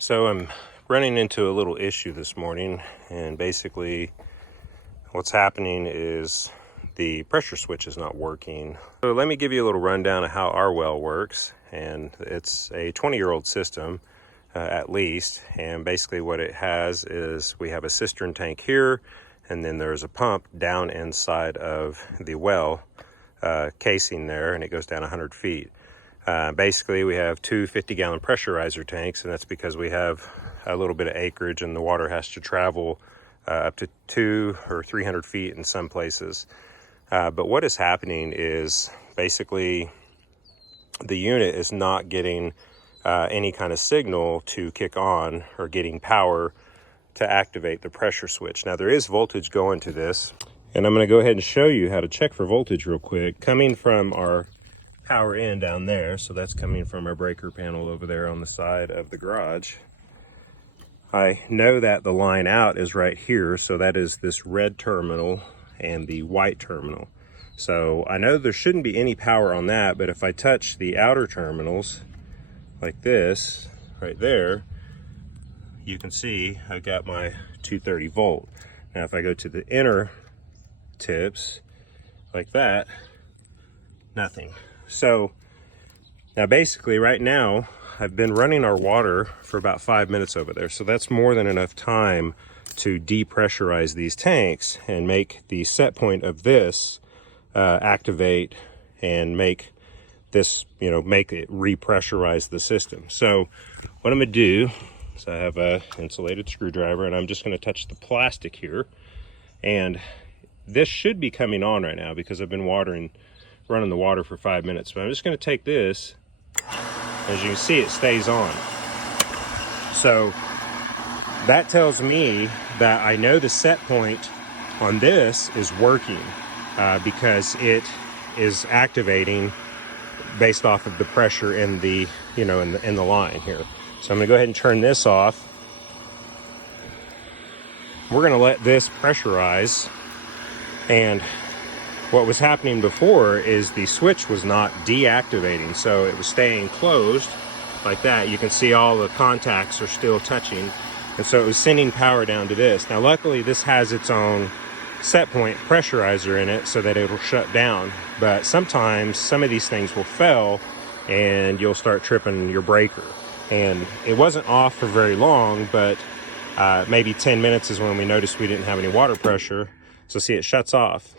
So I'm running into a little issue this morning, and basically what's happening is the pressure switch is not working. So let me give you a little rundown of how our well works. And it's a 20-year-old system at least, and basically what it has is we have a cistern tank here, and then there's a pump down inside of the well casing there, and it goes down 100 feet. Basically, we have two 50-gallon pressurizer tanks, and that's because we have a little bit of acreage and the water has to travel up to 200 or 300 feet in some places. But what is happening is basically the unit is not getting any kind of signal to kick on or getting power to activate the pressure switch. Now, there is voltage going to this, and I'm going to go ahead and show you how to check for voltage real quick. Coming from our power in down there, so that's coming from our breaker panel over there on the side of the garage. I know that the line out is right here, so that is this red terminal and the white terminal. So I know there shouldn't be any power on that, but if I touch the outer terminals like this right there, you can see I got my 230 volt. Now if I go to the inner tips like that, nothing. So now basically right now I've been running our water for about 5 minutes over there. So that's more than enough time to depressurize these tanks and make the set point of this activate and make this, make it repressurize the system. So what I'm gonna do is I have a insulated screwdriver, and I'm just gonna touch the plastic here. And this should be coming on right now because I've been running the water for 5 minutes. But I'm just going to take this. As you can see, it stays on. So that tells me that I know the set point on this is working because it is activating based off of the pressure in the in the line here. So I'm going to go ahead and turn this off. We're going to let this pressurize. And what was happening before is the switch was not deactivating, so it was staying closed like that. You can see all the contacts are still touching, and so it was sending power down to this. Now luckily this has its own set point pressurizer in it so that it'll shut down, but sometimes some of these things will fail and you'll start tripping your breaker. And it wasn't off for very long, but maybe 10 minutes is when we noticed we didn't have any water pressure. So see, it shuts off.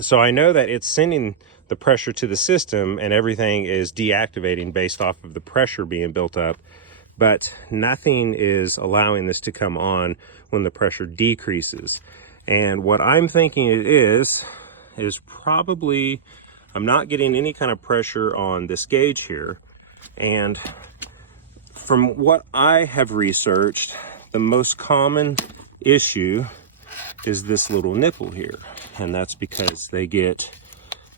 So I know that it's sending the pressure to the system and everything is deactivating based off of the pressure being built up, but nothing is allowing this to come on when the pressure decreases. And what I'm thinking it is probably I'm not getting any kind of pressure on this gauge here. And from what I have researched, the most common issue is this little nipple here, and that's because they get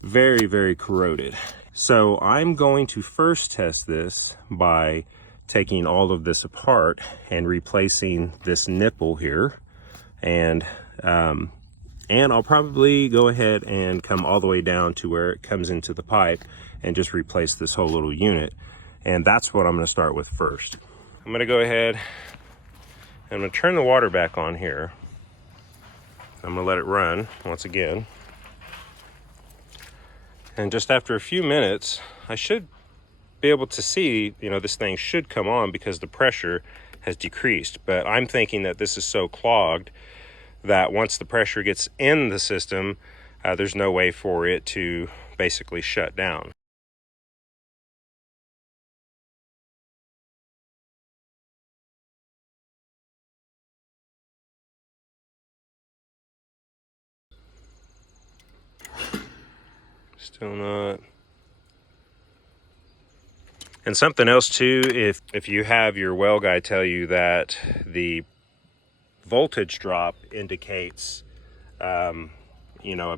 very, very corroded. So I'm going to first test this by taking all of this apart and replacing this nipple here, and I'll probably go ahead and come all the way down to where it comes into the pipe and just replace this whole little unit. And that's what I'm going to start with first. I'm going to go ahead and I'm going to turn the water back on here. I'm gonna let it run once again. And just after a few minutes, I should be able to see, this thing should come on because the pressure has decreased. But I'm thinking that this is so clogged that once the pressure gets in the system, there's no way for it to basically shut down. Still not. And something else too, if you have your well guy tell you that the voltage drop indicates a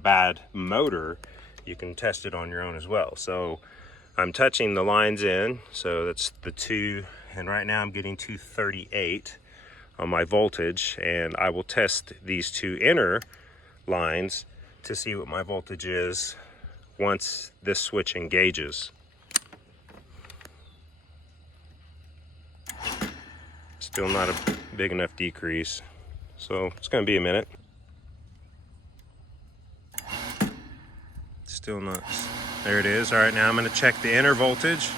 bad motor, you can test it on your own as well. So I'm touching the lines in, so that's the 2, and right now I'm getting 238 on my voltage, and I will test these 2 inner lines to see what my voltage is once this switch engages. Still not a big enough decrease. So it's going to be a minute. Still not. There it is. All right, now I'm going to check the inner voltage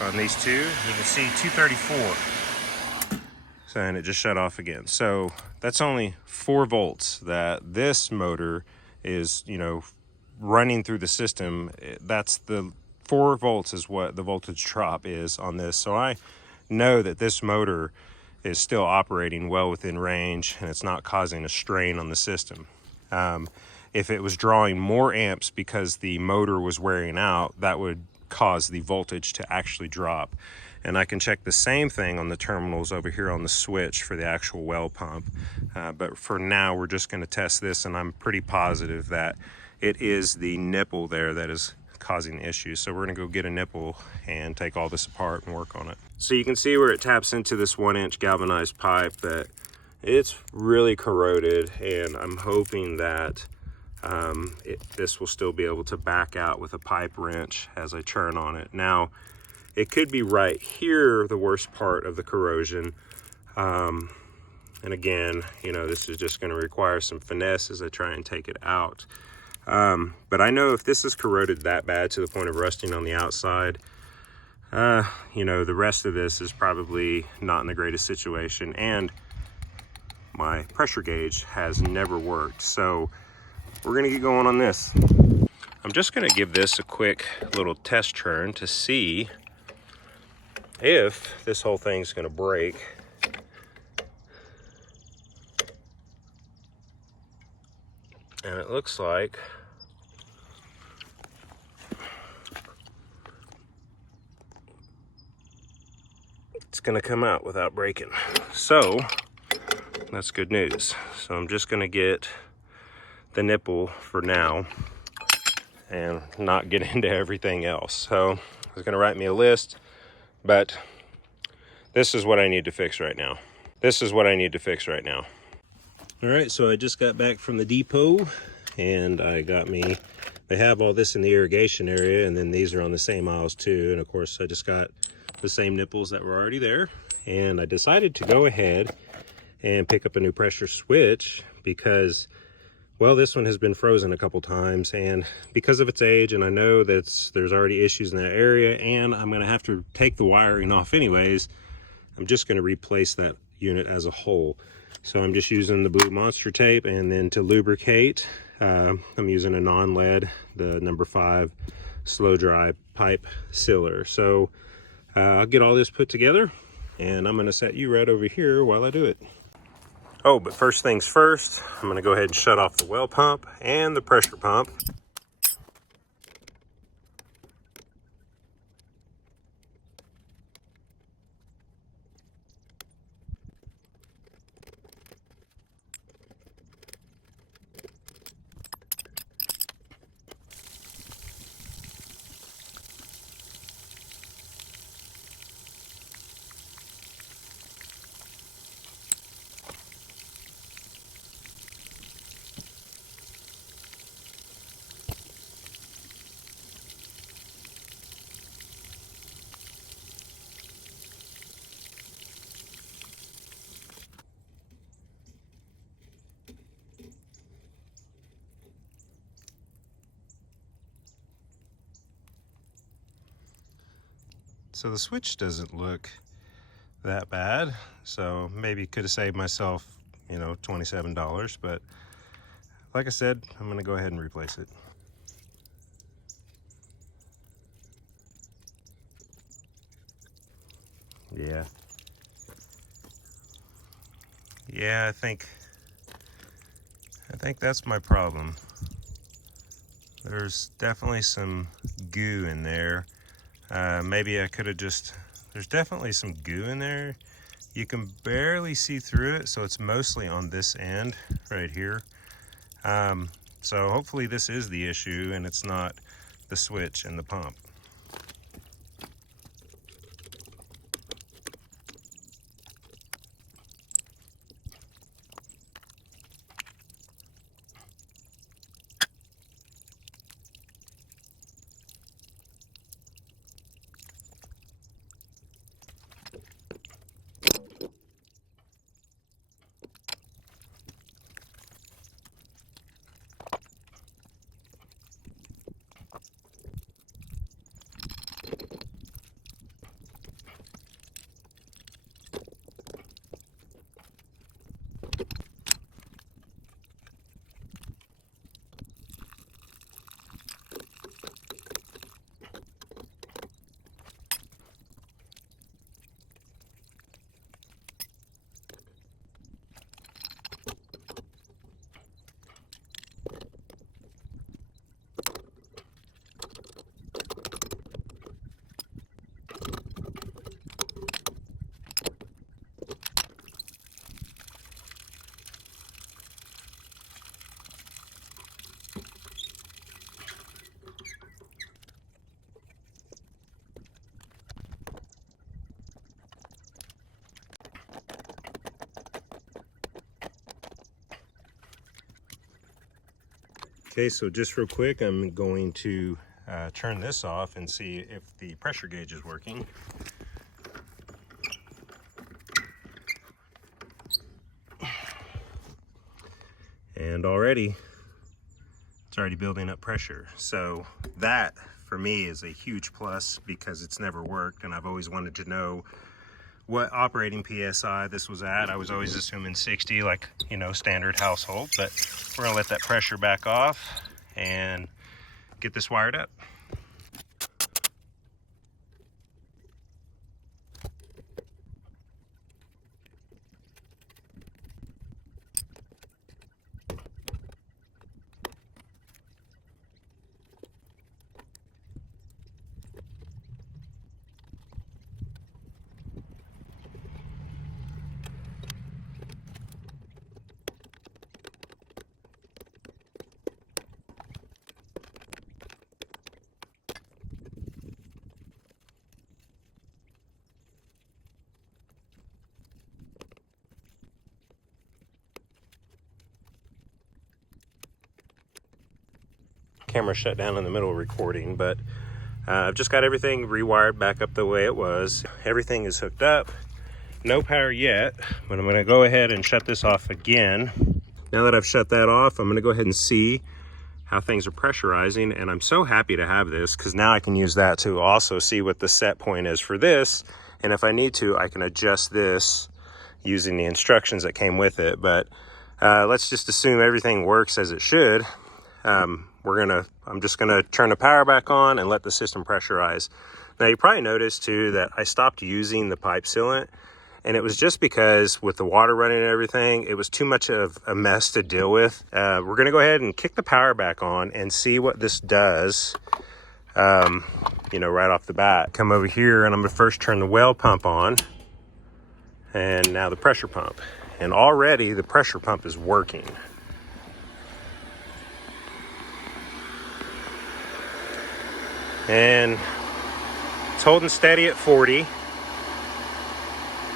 on these two. You can see 234. So, and it just shut off again. So that's only 4 volts that this motor is, running through the system. That's the 4 volts is what the voltage drop is on this. So I know that this motor is still operating well within range and it's not causing a strain on the system. If it was drawing more amps because the motor was wearing out, that would cause the voltage to actually drop. And I can check the same thing on the terminals over here on the switch for the actual well pump. But for now, we're just going to test this, and I'm pretty positive that it is the nipple there that is causing issues. So we're going to go get a nipple and take all this apart and work on it. So you can see where it taps into this 1-inch galvanized pipe that it's really corroded, and I'm hoping that this will still be able to back out with a pipe wrench as I churn on it. Now, it could be right here, the worst part of the corrosion. And again, this is just going to require some finesse as I try and take it out. But I know if this is corroded that bad to the point of rusting on the outside, the rest of this is probably not in the greatest situation. And my pressure gauge has never worked. So we're going to get going on this. I'm just going to give this a quick little test turn to see if this whole thing's going to break. And it looks like it's going to come out without breaking. So that's good news. So I'm just going to get the nipple for now and not get into everything else. So I was going to write me a list, but this is what I need to fix right now. All right, so I just got back from the depot, and they have all this in the irrigation area, and then these are on the same aisles too. And of course, I just got the same nipples that were already there. And I decided to go ahead and pick up a new pressure switch because, well, this one has been frozen a couple times, and because of its age, and I know that there's already issues in that area, and I'm going to have to take the wiring off anyways, I'm just going to replace that unit as a whole. So I'm just using the blue Monster tape, and then to lubricate, I'm using a non-lead, the number 5 slow dry pipe sealer. So I'll get all this put together, and I'm going to set you right over here while I do it. Oh, but first things first, I'm going to go ahead and shut off the well pump and the pressure pump. So the switch doesn't look that bad. So maybe could have saved myself, $27, but like I said, I'm going to go ahead and replace it. Yeah, I think that's my problem. There's definitely some goo in there. Maybe I could have there's definitely some goo in there. You can barely see through it, so it's mostly on this end right here. So hopefully this is the issue and it's not the switch and the pump. Okay, so just real quick, I'm going to turn this off and see if the pressure gauge is working. And already, it's already building up pressure. So that, for me, is a huge plus because it's never worked, and I've always wanted to know what operating PSI this was at. I was always assuming 60, like, you know, standard household, but we're gonna let that pressure back off and get this wired up. Camera shut down in the middle of recording, but I've just got everything rewired back up the way it was. Everything is hooked up. No power yet, but I'm gonna go ahead and shut this off again. Now that I've shut that off, I'm gonna go ahead and see how things are pressurizing, and I'm so happy to have this because now I can use that to also see what the set point is for this, and if I need to, I can adjust this using the instructions that came with it. But let's just assume everything works as it should. I'm just gonna turn the power back on and let the system pressurize. Now you probably noticed too that I stopped using the pipe sealant, and it was just because with the water running and everything, it was too much of a mess to deal with. We're gonna go ahead and kick the power back on and see what this does, you know, right off the bat. Come over here and I'm gonna first turn the well pump on, and now the pressure pump. And already the pressure pump is working. And it's holding steady at 40.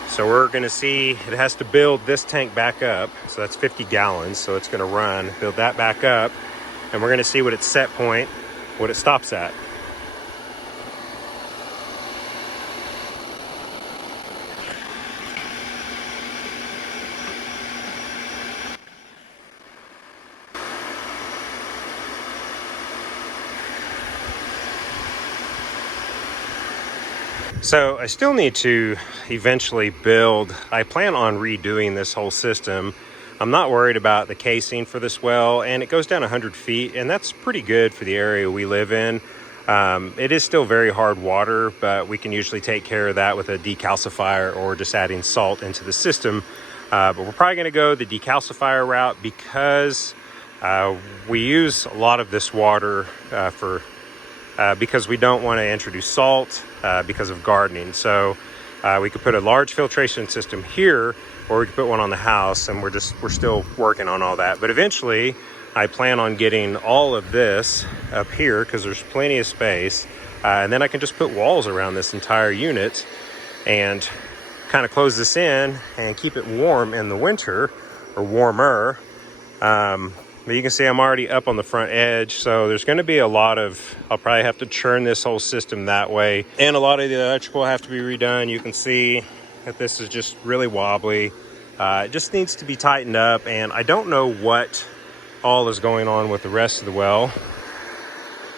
So we're gonna see, it has to build this tank back up. So that's 50 gallons. So it's gonna run, build that back up. And we're gonna see what its set point, what it stops at. So I still need to eventually build, I plan on redoing this whole system. I'm not worried about the casing for this well, and it goes down 100 feet, and that's pretty good for the area we live in. It is still very hard water, but we can usually take care of that with a decalcifier or just adding salt into the system. But we're probably gonna go the decalcifier route because we use a lot of this water because we don't want to introduce salt because of gardening. So we could put a large filtration system here, or we could put one on the house, and we're still working on all that. But eventually I plan on getting all of this up here because there's plenty of space, and then I can just put walls around this entire unit and kind of close this in and keep it warm in the winter, or warmer. But you can see I'm already up on the front edge, so there's going to be a lot of, I'll probably have to churn this whole system that way, and a lot of the electrical will have to be redone. You can see that this is just really wobbly. It just needs to be tightened up, and I don't know what all is going on with the rest of the well,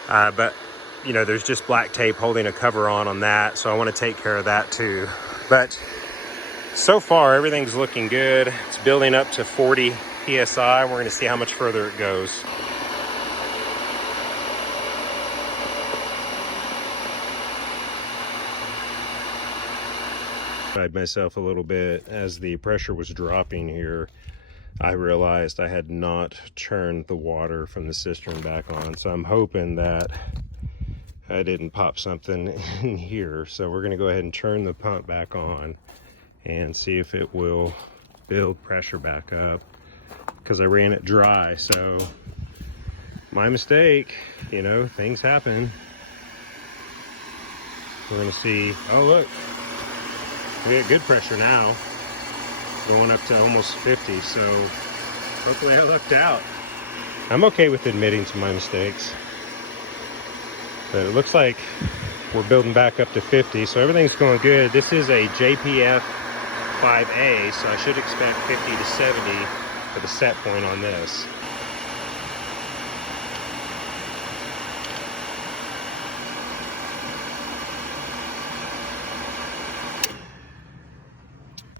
but you know, there's just black tape holding a cover on that, so I want to take care of that too. But so far everything's looking good. It's building up to 40 PSI. We're going to see how much further it goes. I myself a little bit as the pressure was dropping here. I realized I had not turned the water from the cistern back on, so I'm hoping that I didn't pop something in here. So we're going to go ahead and turn the pump back on and see if it will build pressure back up, because I ran it dry. So my mistake, you know, things happen. We're gonna see. Oh look, we got good pressure now, going up to almost 50. So hopefully I lucked out. I'm okay with admitting to my mistakes. But it looks like we're building back up to 50, so everything's going good. This is a JPF 5A, so I should expect 50 to 70 for the set point on this.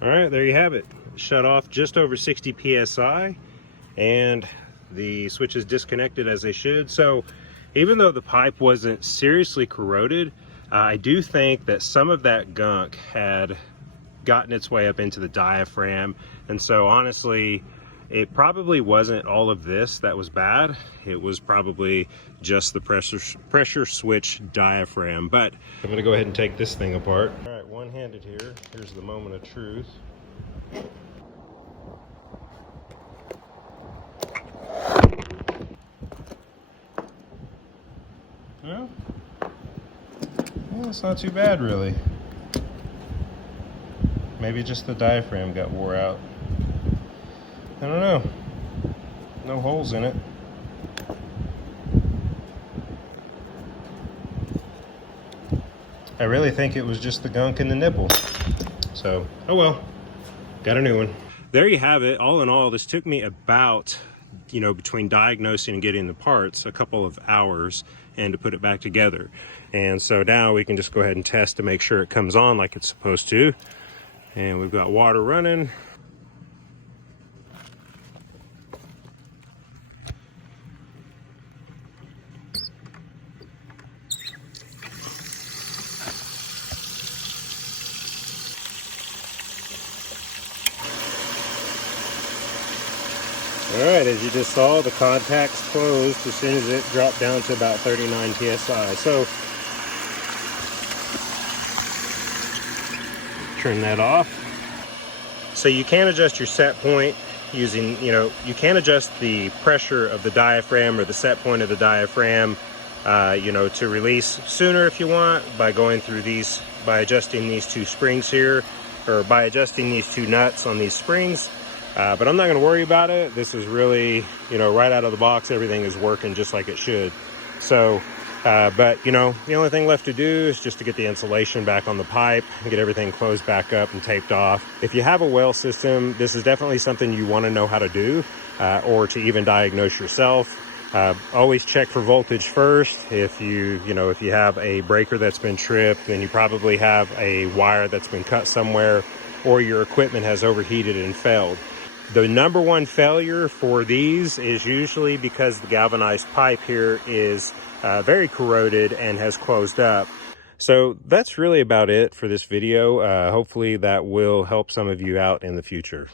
All right, there you have it. Shut off just over 60 PSI, and the switch is disconnected as they should. So even though the pipe wasn't seriously corroded, I do think that some of that gunk had gotten its way up into the diaphragm. And so honestly, it probably wasn't all of this that was bad. It was probably just the pressure switch diaphragm. But I'm gonna go ahead and take this thing apart. All right, one-handed here. Here's the moment of truth. Well, it's not too bad really. Maybe just the diaphragm got wore out. I don't know. No holes in it. I really think it was just the gunk in the nipple. So, oh well, got a new one. There you have it. All in all, this took me about, between diagnosing and getting the parts, a couple of hours, and to put it back together. And so now we can just go ahead and test to make sure it comes on like it's supposed to. And we've got water running. All right, as you just saw, the contacts closed as soon as it dropped down to about 39 PSI. So, turn that off. So you can adjust your set point using, you can adjust the pressure of the diaphragm or the set point of the diaphragm, to release sooner if you want by going through these, by adjusting these two springs here, or by adjusting these two nuts on these springs. But I'm not going to worry about it. This is really, right out of the box, everything is working just like it should. So, but the only thing left to do is just to get the insulation back on the pipe and get everything closed back up and taped off. If you have a well system, this is definitely something you want to know how to do, or to even diagnose yourself. Always check for voltage first. If you have a breaker that's been tripped, then you probably have a wire that's been cut somewhere, or your equipment has overheated and failed. The number one failure for these is usually because the galvanized pipe here is very corroded and has closed up. So that's really about it for this video. Hopefully that will help some of you out in the future.